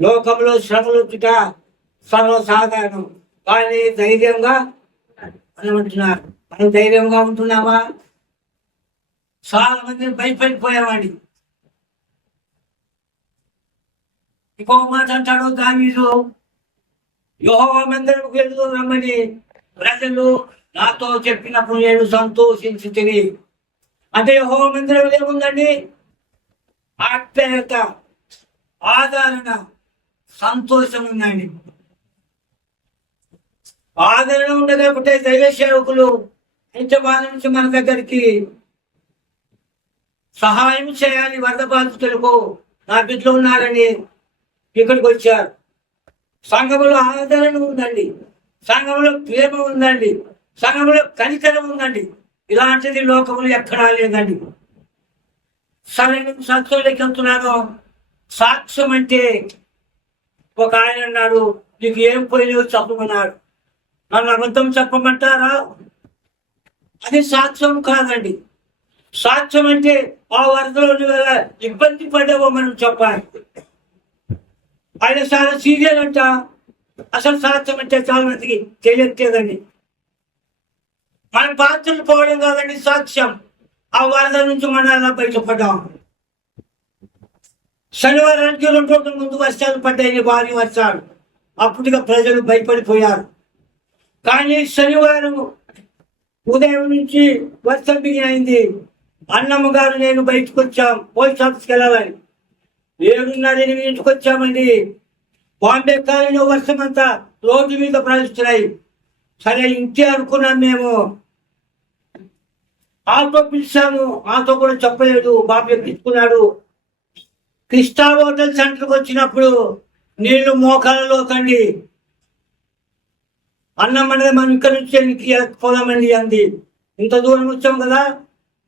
లోకంలో శ్రమలు సర్వసాధారణం. కానీ ధైర్యంగా అనమంటున్నారు. మనం ధైర్యంగా ఉంటున్నామా? చాలా మంది భయపడిపోయేవాడి ఇంకో మాట అంటాడు దావీదు యోహోవా మందిరంకు వెళ్ళు రమ్మని. ప్రజలు నాతో చెప్పినప్పుడు నేను సంతోషించి తిని. అంటే యెహోవా మందిరం ఏముందండి? ఆత్మీయత ఆదరణ. సంతోషం ఉందండి ఆదరణ ఉండకపోతే దైవ సేవకులు ఇంతమాన నుంచి మన దగ్గరికి సహాయం చేయాలి వరద బాధితులకు నా బిడ్డలు ఉన్నారని ఇక్కడికి వచ్చారు. సంఘంలో ఆదరణ ఉందండి. సంఘంలో ప్రేమ ఉందండి. సంఘంలో కనికరం ఉందండి. ఇలాంటిది లోకంలో ఎక్కడా లేదండి. సరైన సత్సంలోకి వెళ్తున్నాను సాక్ష్యం అంటే ఒక ఆయన అన్నాడు నీకు ఏం పోయినాయో చెప్పమన్నాడు. నన్ను అబద్ధం చెప్పమంటారా? అది సాక్ష్యం కాదండి. సాక్ష్యం అంటే ఆ వరదలో నువ్వు ఇబ్బంది పడ్డావో మనం చెప్పాలి. ఆయన చాలా సీరియల్ అంట. అసలు సాక్ష్యం అంటే చాలా మందికి తెలియట్లేదండి. మన పాత్రలు పోవడం కాదండి సాక్ష్యం. ఆ వరద నుంచి మనం ఎలా బయటపడ్డాము. శనివారానికి రెండు రోజుల ముందు వర్షాలు పడ్డాయి భారీ వర్షాలు. అప్పుడుగా ప్రజలు భయపడిపోయారు. కానీ శనివారం ఉదయం నుంచి వర్షం బిగి అయింది అన్నమ్మ గారు నేను బయటకు వచ్చాం. పోస్ట్ ఆఫీస్కి వెళ్ళాలని. ఏడున్నర ఎనిమిదింటికి వచ్చామండి. బాంబే కాలనీ వర్షం అంతా రోడ్డు మీద ప్రవహిస్తున్నాయి. సరే ఇంటి అనుకున్నాం మేము. ఆటో పిలిచాము. ఆటో కూడా చెప్పలేదు. బాబు ఎక్కించుకున్నాడు. క్రిస్టా హోటల్ సెంటర్కి వచ్చినప్పుడు నీళ్ళు మోకాలలో కండి. అన్నం అనేది మనం ఇక్కడ నుంచి వెనక్కి పోదామండి అంది. ఇంత దూరం వచ్చాం కదా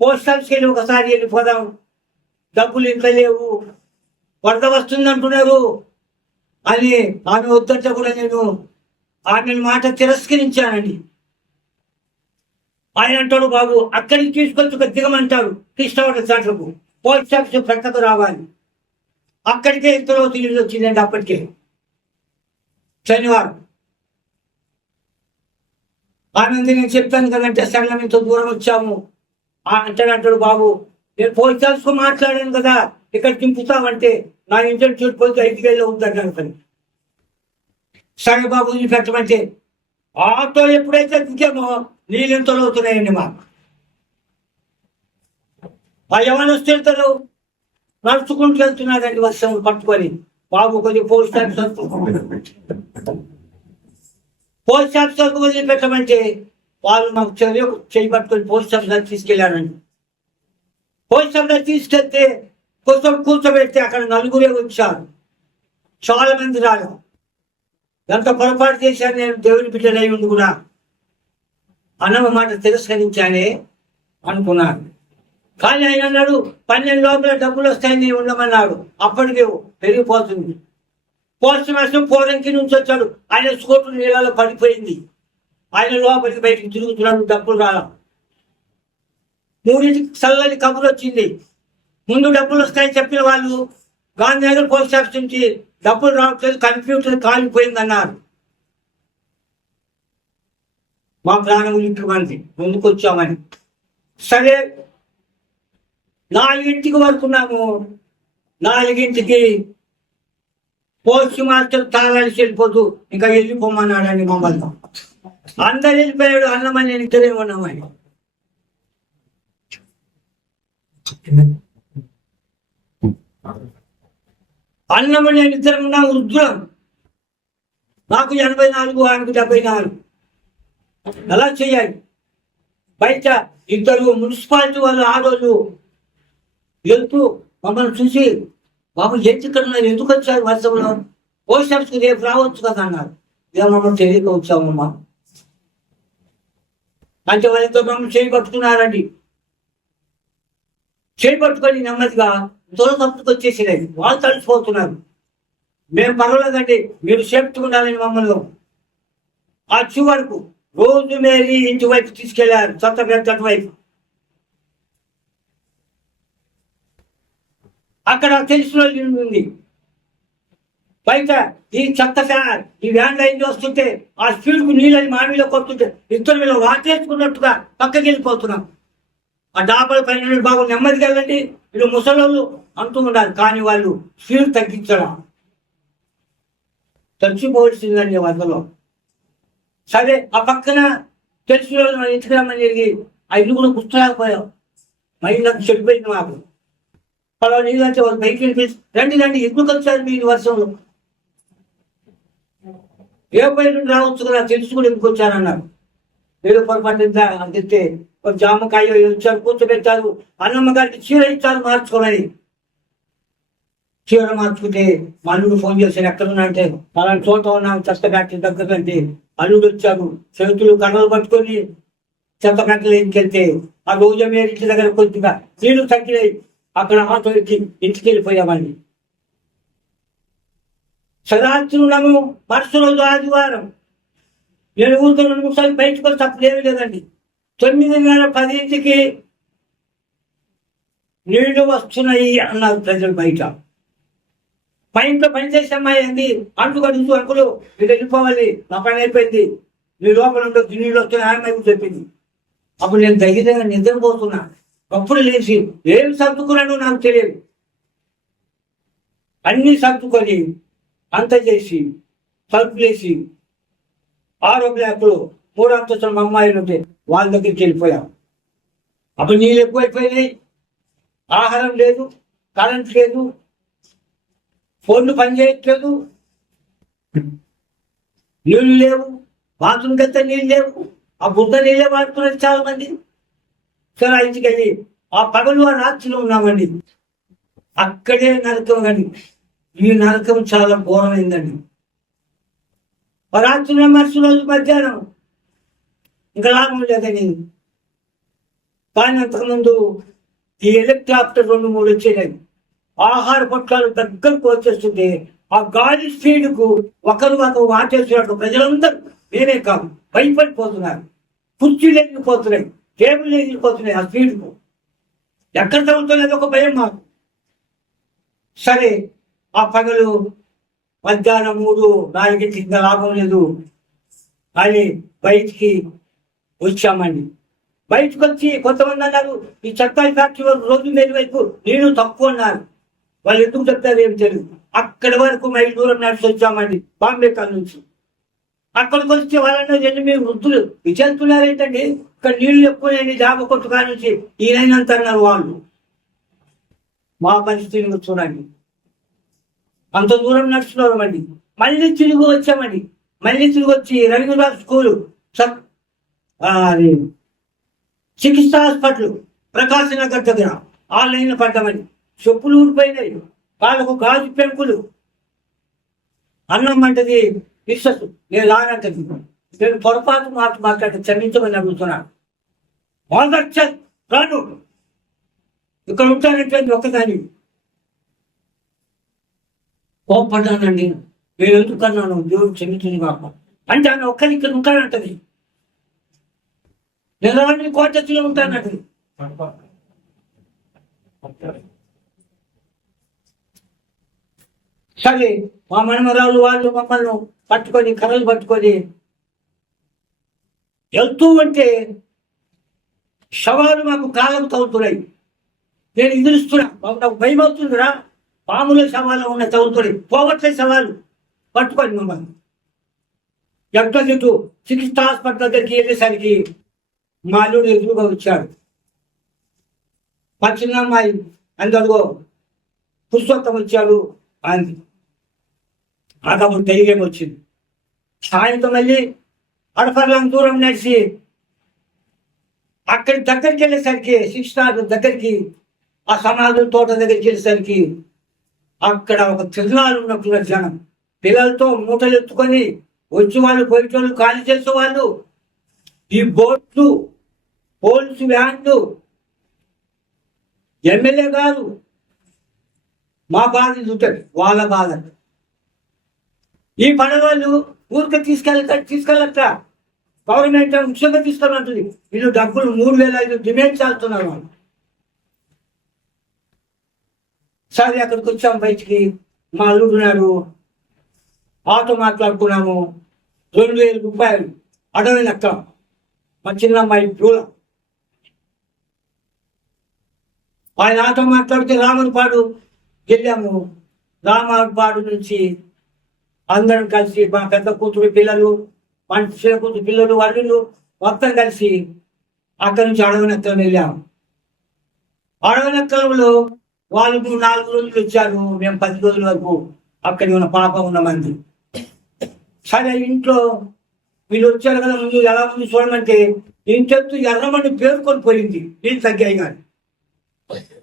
పోస్ట్ ఆఫీస్కి వెళ్ళి ఒకసారి వెళ్ళిపోదాం. డబ్బులు ఇంట్లో లేవు. వరద వస్తుంది అంటున్నారు అని ఆమె వద్దంటే కూడా నేను ఆమె మాట తిరస్కరించానండి. ఆయన అంటాడు బాబు అక్కడికి తీసుకొచ్చి దిగమంటారు దిగమంటాడు కృష్ణవాడ చాట్లకు పోస్ట్ ఆఫీస్ ప్రక్కకు రావాలి. అక్కడికే ఇంతలో తిరిగి వచ్చిందండి అప్పటికే. శనివారం. ఆనంది నేను చెప్తాను కదంటే సడన్ ఇంత దూరం వచ్చాము. ఆ అంటాడు అంటాడు బాబు నేను పోలీస్ ఆఫీస్కు మాట్లాడాను కదా ఇక్కడ దింపుతామంటే నా ఇంటర్ పోతే ఐదు వేలు ఉందన్నాను పని సరే బాబు ఇది పెట్టమంటే ఆటో ఎప్పుడైతే దిగామో నీళ్ళు ఎంతలో అవుతున్నాయండి మా ఆ యవనస్తులు నడుచుకుంటూ వెళ్తున్నాడండి వర్షం పట్టుకొని. బాబు కొద్ది పోస్ట్ ఆఫీస్ పోస్ట్ ఆఫీస్ వరకు వదిలిపెట్టమంటే వాళ్ళు మాకు చర్య చేయి పట్టుకొని పోస్ట్ ఆఫీస్ దగ్గర తీసుకెళ్ళానండి పోస్ట్ ఆఫీస్ దగ్గర తీసుకెళ్తే కొంచెం కూర్చోబెడితే అక్కడ నలుగురే వచ్చారు. చాలా మంది రాలేదు. ఎంత పొరపాటు చేశాను నేను దేవుని బిడ్డలై ఉంది కూడా అన్నమాట మాట తిరస్కరించానే అనుకున్నాను. కానీ ఆయన అన్నాడు పన్నెండు లోపల డబ్బులు వస్తాయని ఉండమన్నాడు. అప్పటికే పెరిగిపోతుంది. పోస్ట్ మాస్టర్ పోరంకి నుంచి వచ్చాడు. ఆయన స్కూటర్ నీళ్ళలో పడిపోయింది. ఆయన లోపలికి బయటికి తిరుగుతున్నాడు డబ్బులు రాల మూడింటికి చల్లని కబురు వచ్చింది. ముందు డబ్బులు వస్తాయని చెప్పిన వాళ్ళు గాంధీనగర్ పోస్ట్ ఆఫీస్ నుంచి డబ్బులు రావట్లేదు కంప్యూటర్ కాలిపోయింది అన్నారు మా ప్రాణం ఇంటికి ముందుకు వచ్చామని. సరే నాలుగింటికి వరకున్నాము. నాలుగింటికి పోస్ట్ మాస్టర్ తాళాలు వెళ్ళిపోతూ ఇంకా వెళ్ళిపోమన్నాడని మమ్మల్ని. అందరు వెళ్ళిపోయాడు అన్నమని నేను ఇద్దరే ఉన్నామని. అన్నమని నేను ఇద్దరు ఉన్నా వృద్ధులం. నాకు ఎనభై నాలుగు ఆమెకు డెబ్బై నాలుగు. అలా చేయాలి? బయట ఇద్దరు మున్సిపాలిటీ వాళ్ళు ఆడోళ్ళు వెళ్తూ మమ్మల్ని చూసి బాబు ఎంచుకున్నారు ఎందుకు వచ్చారు వర్షంలో పోస్ట్ ఆఫీస్కి రేపు రావచ్చు కదా అన్నారు. ఏమమ్మా తెలియక వచ్చామమ్మా అంటే వాళ్ళతో మమ్మల్ని చేయి పట్టుకున్నారండి. చేయి పట్టుకొని నెమ్మదిగా దొర తప్పుకు వచ్చేసినాయి. వాళ్ళు తడిసిపోతున్నారు. మేము పర్వాలేదండి మీరు సేఫ్టీ ఉండాలని మమ్మల్ని ఆ చివరకు రోజు మేరీ ఇంటి వైపు తీసుకెళ్ళారు సొంత పెద్ద వైపు అక్కడ తెలిసిన వాళ్ళు ఉంది. బయట ఈ చెత్త ఫ్యాన్ ఈ వ్యాన్ లైన్ వస్తుంటే ఆ స్పీడ్కు నీళ్ళని మా మీద కొడుతుంటే ఇద్దరు మీద వాటేసుకున్నట్టుగా పక్కకి వెళ్ళిపోతున్నాం. ఆ డాబాల పైన బాబు నెమ్మదిగా వెళ్ళండి వీళ్ళు ముసలోళ్ళు అంటూ ఉన్నారు కానీ వాళ్ళు స్పీడ్ తగ్గించడం చచ్చిపోవలసిందండి వందలో సరే ఆ పక్కన తెలిసిన వాళ్ళు ఇంటికి రమ్మని జరిగి ఆ ఇల్లు కూడా గుర్తురాకపోయాం. మైండ్ చెడిపోయింది మాకు. అలా నీళ్ళంటే వాళ్ళు బయటికి వెళ్ళి రండి రండి ఎందుకు వచ్చారు మీరు వర్షంలో ఏ పై నుండి రావచ్చు కదా తెలుసుకుని ఎందుకు వచ్చానన్నారు. ఏదో పొరపాటు ఎంత ఒక జామకాయ వచ్చారు కూర్చోబెట్టారు అన్నమ్మ గారికి చీర ఇచ్చారు మార్చుకోమని. చీర మార్చుకుంటే మా అల్లుడు ఫోన్ చేశారు ఎక్కడ అంటే అలాంటి చోట ఉన్నాం చెత్త ఫ్యాక్టరీ దగ్గర అంటే అల్లుడు వచ్చారు చేతులు కర్రలు పట్టుకొని చెత్త ఫ్యాక్టరీ ఇంకెళ్తే ఆ రోజు మీరు ఇంటి దగ్గర కొద్దిగా నీళ్ళు తగ్గినాయి. అక్కడ ఆటో ఎక్కి ఇంటికి వెళ్ళిపోయామండి సదాత్రి ఉన్నాము మరుసటి రోజు ఆదివారం నేను ఊరితో రెండు నిమిషాలు బయటకు వస్తే అప్పుడు లేదండి. తొమ్మిదిన్నర పదింటికి నీళ్ళు వస్తున్నాయి అన్నారు ప్రజలు బయట. మా ఇంట్లో పనిచేసే అమ్మాయి అంది అంటు కడుగుతూ అంకులు మీరు వెళ్ళిపోవాలి నా పని అయిపోయింది. మీ లోపల ఉండొచ్చు నీళ్ళు వస్తున్నాయి ఆమె చెప్పింది అప్పుడు నేను ధైర్యంగా నిద్రపోతున్నా. అప్పుడు లేచి ఏం సర్దుకున్నాను నాకు తెలియదు. అన్ని సర్దుకొని అంత చేసి తలుపులేసి ఆరో బ్లాక్లో మూడు అంతస్తుల మా అమ్మాయిలు ఉంటే వాళ్ళ దగ్గరికి వెళ్ళిపోయాం. అప్పుడు నీళ్ళు ఎక్కువైపోయినాయి. ఆహారం లేదు కరెంట్ లేదు ఫోన్లు పనిచేయట్లేదు నీళ్ళు లేవు బాత్రూమ్కి వెళ్తే నీళ్ళు లేవు. ఆ బుద్ధ నీళ్ళే వాడుతున్నారు చాలా మంది సరే ఆ ఇంటికి ఆ పగలు ఆ రాత్రిలో ఉన్నామండి. అక్కడే నరకం కానీ ఈ నరకం చాలా ఘోరమైందండి. ఆ రాత్రి మరుసటి రోజు మధ్యాహ్నం ఇంకా లాభం లేదని కానీ అంతకుముందు ఈ హెలికాప్టర్ రెండు మూడు వచ్చేది ఆహార పొట్లాలు దగ్గరకు వచ్చేస్తుంటే ఆ గాలి స్పీడ్కు ఒకరు ఒక వాటేసినట్టు ప్రజలందరూ నేనే కాదు భయపడిపోతున్నారు. కుర్చీలు ఎగిరిపోతున్నాయి. టేబుల్ ఎగిరిపోతున్నాయి ఆ స్పీడ్కు. ఎక్కడ తగ్గుతున్నది ఒక భయం మాకు. సరే ఆ పగలు మధ్యాహ్నం మూడు నాలుగింటికి ఇంకా లాభం లేదు. అని బయటికి వచ్చామండి. బయటకు వచ్చి కొంతమంది అన్నారు ఈ చట్టాయి ఫ్యాక్టరీ వరకు రోజు మీద వైపు నేను తక్కువ అన్నారు. వాళ్ళు ఎందుకు చెప్తారు ఏం తెలియదు అక్కడి వరకు మైలు దూరం నడిచి వచ్చామండి బాంబే కాల్ నుంచి. అక్కడికి వచ్చే వాళ్ళంటే ఎన్ని మీరు వృద్ధులు. విచేస్తున్నారు ఏంటండి ఇక్కడ నీళ్ళు ఎక్కువ జాబ కొట్టు కాడ నుంచి ఈయనంత అన్నారు వాళ్ళు. మా పరిస్థితిని చూడండి. అంత దూరం నడుచుకున్నాం అండి మళ్ళీ తిరిగి వచ్చామండి. మళ్ళీ తిరిగి వచ్చి రవీంద్రనాథ్ స్కూలు అది చికిత్స హాస్పిటల్ ప్రకాశ్ నగర్ దగ్గర ఆ లైన్ పడ్డామని చెప్పులు ఊరిపోయినాయి వాళ్ళకు గాజు పెంకులు. అన్నం అంటది విశ్వసు నేను రానంటే నేను పొరపాటు మాట మాట్లాడి క్షమించమని అడుగుతున్నాను మొదట రాను. ఇక్కడ ఉంటానంటే ఒక్కదాని కోపడ్డానండి. నేను ఎందుకన్నాను దేవుడు క్షమించింది కాక అంటే ఆయన ఒక్కరి ఇక్కడ ఉంటానంటది నేను కోటలో ఉంటానంటది. సరే మా మనమరాలు వాళ్ళు మమ్మల్ని పట్టుకొని కర్రలు పట్టుకొని వెళ్తూ ఉంటే శవాలు మాకు కాలం తగులుతున్నాయి. నేను ఎదురుస్తున్నా. మాకు నాకు భయం అవుతుందిరా. పాముల శవాలు ఉన్న తగులుతున్నాయి. పోగొట్టే శవాలు పట్టుకొని మమ్మల్ని. ఎక్కడ చెట్టు చికిత్స హాస్పిటల్ దగ్గరికి వెళ్ళేసరికి మా అల్లుడు ఎదురుగా వచ్చాడు. మా చిన్న అమ్మాయి అందరిగో పురుషోత్తం వచ్చాడు. అంది. అప్పుడు ధైర్యం వచ్చింది. సాయంత్రం మళ్ళీ అడఫర్లాంగ్ దూరం నడిచి అక్కడి దగ్గరికి వెళ్ళేసరికి శిక్షణ దగ్గరికి ఆ సమాధుల తోట దగ్గరికి వెళ్ళేసరికి అక్కడ ఒక తిరునాలు ఉన్నట్టున్న జనం. పిల్లలతో మూటలు ఎత్తుకొని వచ్చి వాళ్ళు పోయేటోళ్ళు ఖాళీ చేసే వాళ్ళు. ఈ బోట్లు పోలీసు వ్యాన్లు ఎమ్మెల్యే గారు మా బాధ చూంటారు వాళ్ళ బాధ ఈ పడవలు ఊరికి తీసుకెళ్ళ తీసుకెళ్ళక గవర్నమెంట్ ముఖ్యంగా తీసుకెళ్ళంటుంది వీళ్ళు డబ్బులు మూడు వేల ఐదు డిమాండ్ చేస్తున్నారు. సరే అక్కడికి వచ్చాం బయటికి. మా అల్లుడున్నారు ఆటో మాట్లాడుకున్నాము. రెండు వేల రూపాయలు అడవి లెక్క. మా చిన్న అమ్మాయి పూల. ఆయన ఆటో మాట్లాడితే రామన్పాడు వెళ్ళాము. రామన్పాడు నుంచి అందరం కలిసి మా పెద్ద కూతురు పిల్లలు మా చిన్న కూతురు పిల్లలు వాళ్ళు మొత్తం కలిసి అక్కడి నుంచి అడవినెక్కలు వెళ్ళాము అడవినెక్కలలో వాళ్ళు మూడు నాలుగు రోజులు వచ్చారు. మేము పది రోజుల వరకు అక్కడ ఉన్న పాప ఉన్న మంది. సరే ఇంట్లో వీళ్ళు వచ్చారు కదా ముందు ఎలా ఉంది చూడమంటే ఇంచెత్తు ఎర్రమని పేర్కొని పోయింది. నీళ్ళు తగ్గాయి కానీ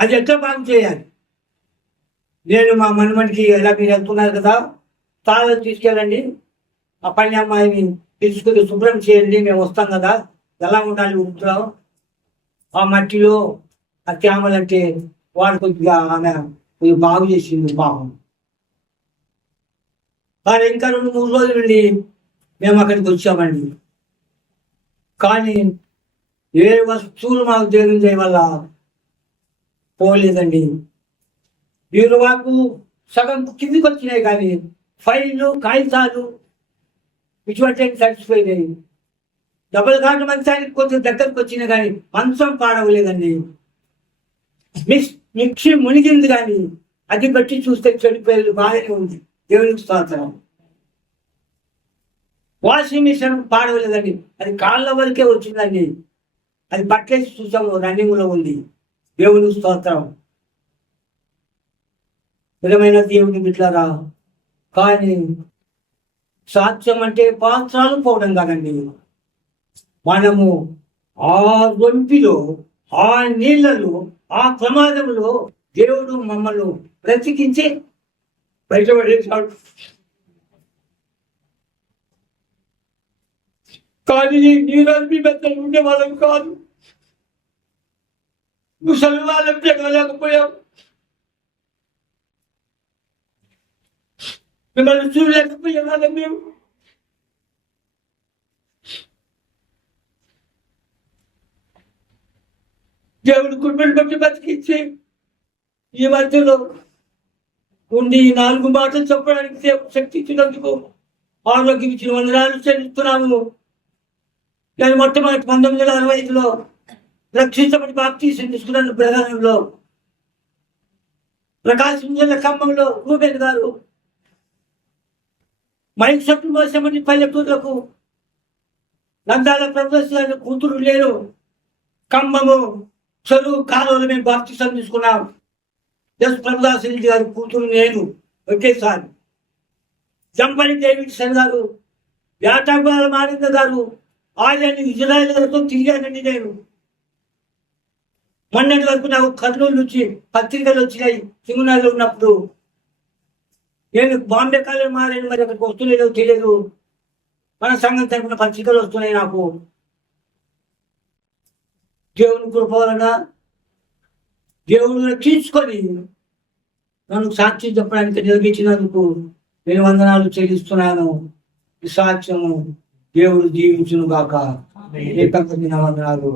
అది ఎట్లా బాగు చేయాలి? నేను మా మనమడికి ఎలా మీరు వెళ్తున్నారు కదా తాళం తీసుకెళ్ళండి. ఆ పని అమ్మాయిని తీసుకుని శుభ్రం చేయండి. మేము వస్తాం కదా. ఎలా ఉండాలి ఉంటున్నాం ఆ మట్టిలో ఆ తేమలంటే వాడు కొద్దిగా ఆమె బాగు చేసింది పాపం. కానీ ఇంకా రెండు మూడు రోజుల నుండి మేము అక్కడికి వచ్చామండి. కానీ ఏ వస్తువులు మాకు దేవుని వల్ల పోలేదండి. బీరువాకు సగం కిందికి వచ్చినాయి కానీ ఫైళ్ళు కాగితాలు ఇటువంటి తడిచిపోయినాయి డబుల్ కార్డు మంచానికి కొంచెం దగ్గరకు వచ్చినా కానీ మంచం పాడవలేదండి. మిక్స్ మిక్సీ మునిగింది కానీ అది బట్టి చూస్తే చెడిపోయేది బాగానే ఉంది. దేవునికి స్తోత్రం. వాషింగ్ మిషన్ పాడవలేదండి. అది కాళ్ళ వరకే వచ్చిందండి. అది పట్టేసి చూసాము రన్నింగ్లో ఉంది. దేవునికి స్తోత్రం. విధమైన దేవుని బిడ్డలారా కానీ సాధ్యం అంటే పాత్రలు పోవడం కాదండి. మనము ఆ ఒంటిలో ఆ నీళ్ళలో ఆ ప్రమాదంలో దేవుడు మమ్మల్ని బ్రతికించి బయటపడేశాడు. కానీ నీరల్పి పెద్దలు ఉండే వాళ్ళం కాదు. ముసలి వాళ్ళం జగలేకపోయాం మిమ్మల్ని చూడలేకపోయేవాళ్ళం మేము దేవుడు కుటుంబం బట్టి బతికించి ఈ మధ్యలో ఉండి నాలుగు మాటలు చెప్పడానికి దేవుడు శక్తి ఇచ్చినందుకు ఆరోగ్యం ఇచ్చిన వందనాలు చెల్లిస్తున్నాము నేను మొట్టమొదటి పంతొమ్మిది వందల అరవై ఐదులో రక్షించబడి బాప్తీ తీసుకున్నాను ప్రధానంలో ప్రకాశం జిల్లా ఖమ్మంలో రూబెన్ గారు మైక్ సప్పు మోసమని పల్లెటూర్లకు నందాల ప్రదర్శన కూతురు లేరు. ఖమ్మము చెరువు కాలువలు మేము బాప్తిసం తీసుకున్నాం. ఎస్ ప్రభుదాస్ రెడ్డి గారు కూతురు నేను ఒకేసారి. జంపని డేవిడ్సన్ గారు వేటగాల మారింద గారు ఆయన ఇజ్రాయల్ గారితో తిరిగానండి నేను. మొన్నటి వరకు నాకు కర్నూలు నుంచి పత్రికలు వచ్చినాయి సింగునాలో ఉన్నప్పుడు. నేను బాంబే కాలేజ్ మారాను మరి అక్కడికి వస్తున్నాయో తెలియదు మన సంఘం తరపున పత్రికలు వస్తున్నాయి నాకు. దేవుని కృప వలన దేవుడు రక్షించుకొని నన్ను సాక్షి చెప్పడానికి నిర్మించినందుకు నేను వందనాలు చెల్లిస్తున్నాను. ఈ సాక్ష్యము దేవుడు దీవించును గాక వందనాలు.